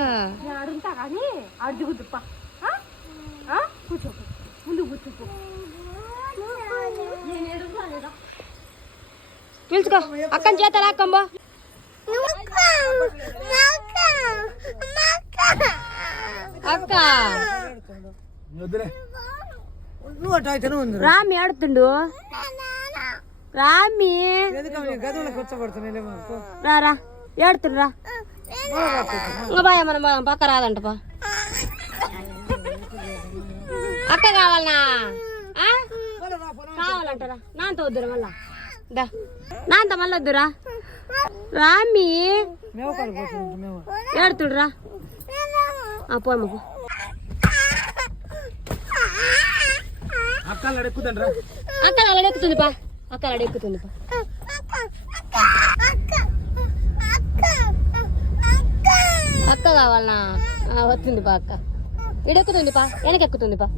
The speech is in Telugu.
ఆడుంటా కానీ ఆడు దిగుతుప్ప కూర్చో ముందు కూర్చోపో పిలుచుకో అక్కని చేత రాకంబో అక్క రామి ఆడుతుండు రామి రారా ఏడుతుండ్రా బాయ్ మనం పక్క రాదంట పా అక్క కావాలనా కావాలంటారా నాంత వద్దురా మళ్ళా నాంత మళ్ళీ వద్దురా రామి ఏడుతుడురా పోమ్మకు అక్క అడెక్కుతుంది పా అక్క అడెక్కుతుంది పా అక్క కావాలనా వచ్చింది పా అక్క ఇడెక్కుతుంది పా వెనకెక్కుతుంది పా